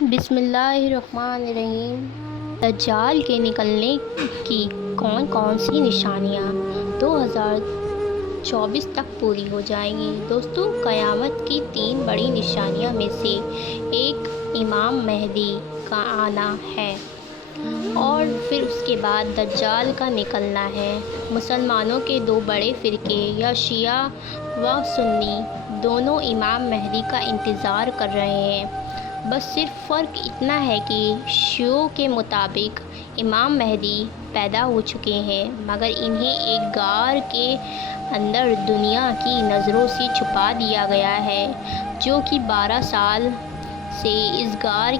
بسم اللہ الرحمن الرحیم۔ دجال کے نکلنے کی کون کون سی نشانیاں 2024 تک پوری ہو جائیں گی؟ دوستو، قیامت کی 3 بڑی نشانیاں میں سے ایک امام مہدی کا آنا ہے اور پھر اس کے بعد دجال کا نکلنا ہے۔ مسلمانوں کے 2 بڑے فرقے یا شیعہ و سنی دونوں امام مہدی کا انتظار کر رہے ہیں۔ بس صرف فرق اتنا ہے کہ شیعوں کے مطابق امام مہدی پیدا ہو چکے ہیں، مگر انہیں ایک غار کے اندر دنیا کی نظروں سے چھپا دیا گیا ہے، جو کہ 12 سال سے اس غار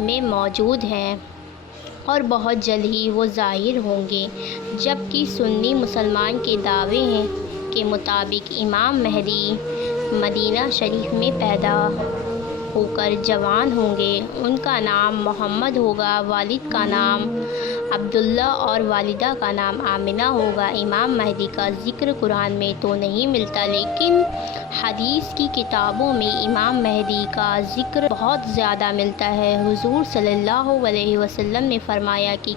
میں موجود ہیں اور بہت جلد ہی وہ ظاہر ہوں گے۔ جبکہ سنی مسلمان کے دعوے کے مطابق امام مہدی مدینہ شریف میں پیدا ہو کر جوان ہوں گے۔ ان کا نام محمد ہوگا، والد کا نام عبداللہ اور والدہ کا نام آمنہ ہوگا۔ امام مہدی کا ذکر قرآن میں تو نہیں ملتا، لیکن حدیث کی کتابوں میں امام مہدی کا ذکر بہت زیادہ ملتا ہے۔ حضور صلی اللہ علیہ وسلم نے فرمایا کہ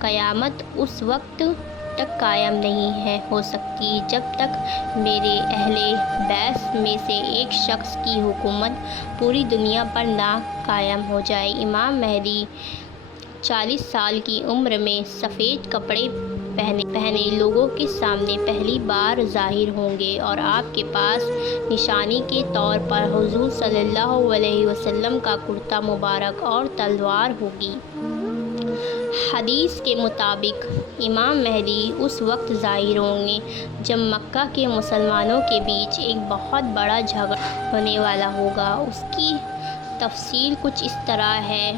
قیامت اس وقت تک قائم نہیں ہو سکتی جب تک میرے اہل بیت میں سے ایک شخص کی حکومت پوری دنیا پر نہ قائم ہو جائے۔ امام مہدی 40 سال کی عمر میں سفید کپڑے پہنے لوگوں کے سامنے پہلی بار ظاہر ہوں گے اور آپ کے پاس نشانی کے طور پر حضور صلی اللہ علیہ وسلم کا کرتا مبارک اور تلوار ہوگی۔ حدیث کے مطابق امام مہدی اس وقت ظاہر ہوں گے جب مکہ کے مسلمانوں کے بیچ ایک بہت بڑا جھگڑا ہونے والا ہوگا۔ اس کی تفصیل کچھ اس طرح ہے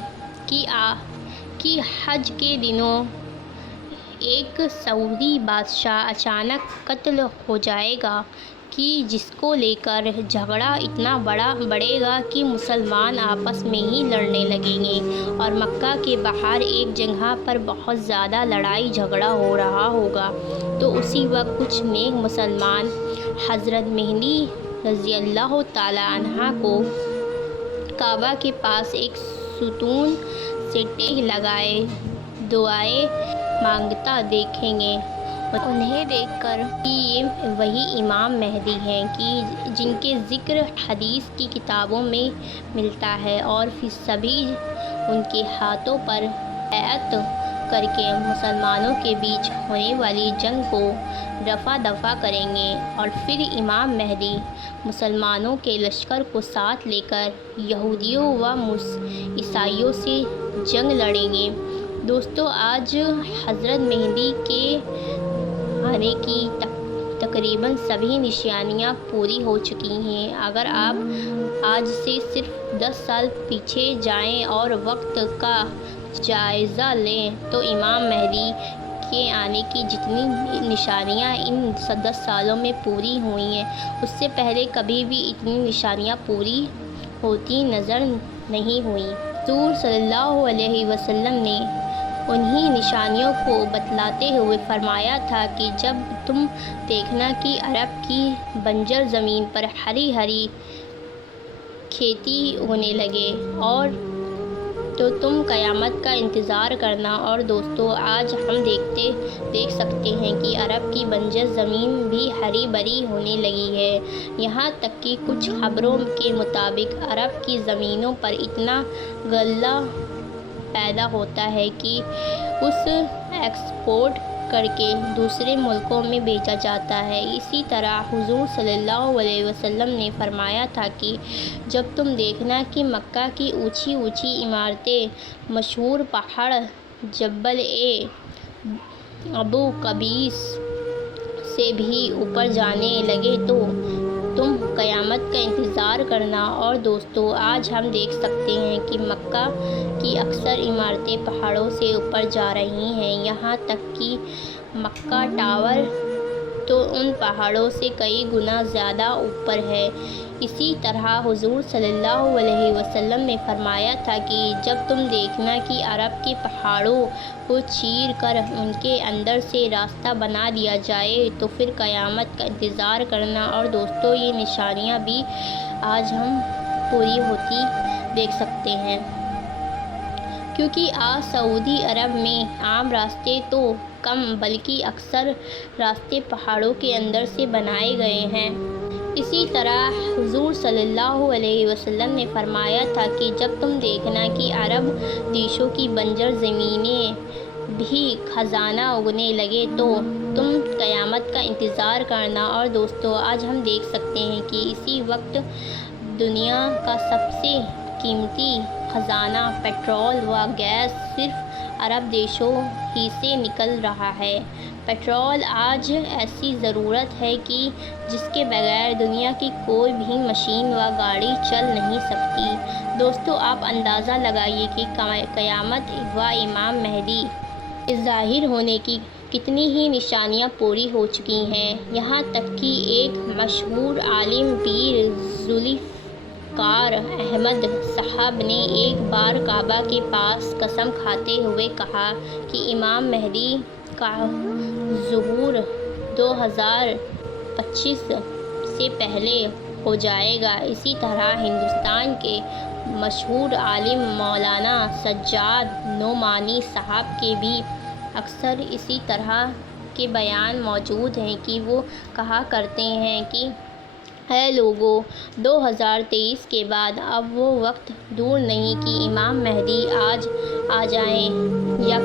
کہ حج کے دنوں ایک سعودی بادشاہ اچانک قتل ہو جائے گا، کہ جس کو لے کر جھگڑا اتنا بڑھے گا کہ مسلمان آپس میں ہی لڑنے لگیں گے اور مکہ کے باہر ایک جگہ پر بہت زیادہ لڑائی جھگڑا ہو رہا ہوگا۔ تو اسی وقت کچھ نیک مسلمان حضرت مہدی رضی اللہ تعالیٰ عنہ کو کعبہ کے پاس ایک ستون سے ٹیک لگائے دعائیں مانگتا دیکھیں گے۔ انہیں دیکھ کر کہ یہ وہی امام مہدی ہیں کہ جن کے ذکر حدیث کی کتابوں میں ملتا ہے، اور پھر سبھی ان کے ہاتھوں پر بیعت کر کے مسلمانوں کے بیچ ہونے والی جنگ کو رفع دفع کریں گے، اور پھر امام مہدی مسلمانوں کے لشکر کو ساتھ لے کر یہودیوں و عیسائیوں سے جنگ لڑیں گے۔ دوستو، آج حضرت مہدی کے آنے کی تقریباً سبھی نشانیاں پوری ہو چکی ہیں۔ اگر آپ آج سے صرف 10 سال پیچھے جائیں اور وقت کا جائزہ لیں تو امام مہدی کے آنے کی جتنی نشانیاں ان 10 سالوں میں پوری ہوئی ہیں، اس سے پہلے کبھی بھی اتنی نشانیاں پوری ہوتی نظر نہیں ہوئیں۔ حضور صلی اللہ علیہ وسلم نے انہی نشانیوں کو بتلاتے ہوئے فرمایا تھا کہ جب تم دیکھنا کہ عرب کی بنجر زمین پر ہری ہری کھیتی ہونے لگے اور تو تم قیامت کا انتظار کرنا۔ اور دوستو، آج ہم دیکھ سکتے ہیں کہ عرب کی بنجر زمین بھی ہری بھری ہونے لگی ہے۔ یہاں تک کہ کچھ خبروں کے مطابق عرب کی زمینوں پر اتنا غلہ پیدا ہوتا ہے کہ اسے ایکسپورٹ کر کے دوسرے ملکوں میں بیچا جاتا ہے۔ اسی طرح حضور صلی اللہ علیہ وسلم نے فرمایا تھا کہ جب تم دیکھنا کہ مکہ کی اونچی اونچی عمارتیں مشہور پہاڑ جبل ابو قبیس سے بھی اوپر جانے لگے تو تم قیامت کا انتظار کرنا۔ اور دوستو، آج ہم دیکھ سکتے ہیں کہ مکہ کی اکثر عمارتیں پہاڑوں سے اوپر جا رہی ہیں، یہاں تک کہ مکہ ٹاور تو ان پہاڑوں سے کئی گنا زیادہ اوپر ہے۔ اسی طرح حضور صلی اللہ علیہ وسلم نے فرمایا تھا کہ جب تم دیکھنا کہ عرب کے پہاڑوں کو چیر کر ان کے اندر سے راستہ بنا دیا جائے تو پھر قیامت کا انتظار کرنا۔ اور دوستو، یہ نشانیاں بھی آج ہم پوری ہوتی دیکھ سکتے ہیں۔ کیونکہ آج سعودی عرب میں عام راستے تو کم بلکہ اکثر راستے پہاڑوں کے اندر سے بنائے گئے ہیں۔ اسی طرح حضور صلی اللہ علیہ وسلم نے فرمایا تھا کہ جب تم دیکھنا کہ عرب دیشوں کی بنجر زمینیں بھی خزانہ اگنے لگے تو تم قیامت کا انتظار کرنا۔ اور دوستو، آج ہم دیکھ سکتے ہیں کہ اسی وقت دنیا کا سب سے قیمتی خزانہ پیٹرول و گیس صرف عرب دیشوں ہی سے نکل رہا ہے۔ پیٹرول آج ایسی ضرورت ہے کہ جس کے بغیر دنیا کی کوئی بھی مشین و گاڑی چل نہیں سکتی۔ دوستو، آپ اندازہ لگائیے کہ قیامت و امام مہدی کے ظاہر ہونے کی کتنی ہی نشانیاں پوری ہو چکی ہیں۔ یہاں تک کہ ایک مشہور عالم پیر ذوالفقار احمد صاحب نے ایک بار کعبہ کے پاس قسم کھاتے ہوئے کہا کہ امام مہدی کا ظہور 2025 سے پہلے ہو جائے گا۔ اسی طرح ہندوستان کے مشہور عالم مولانا سجاد نعمانی صاحب کے بھی اکثر اسی طرح کے بیان موجود ہیں کہ وہ کہا کرتے ہیں کہ اے لوگو، 2023 کے بعد اب وہ وقت دور نہیں کہ امام مہدی آج آ جائیں یا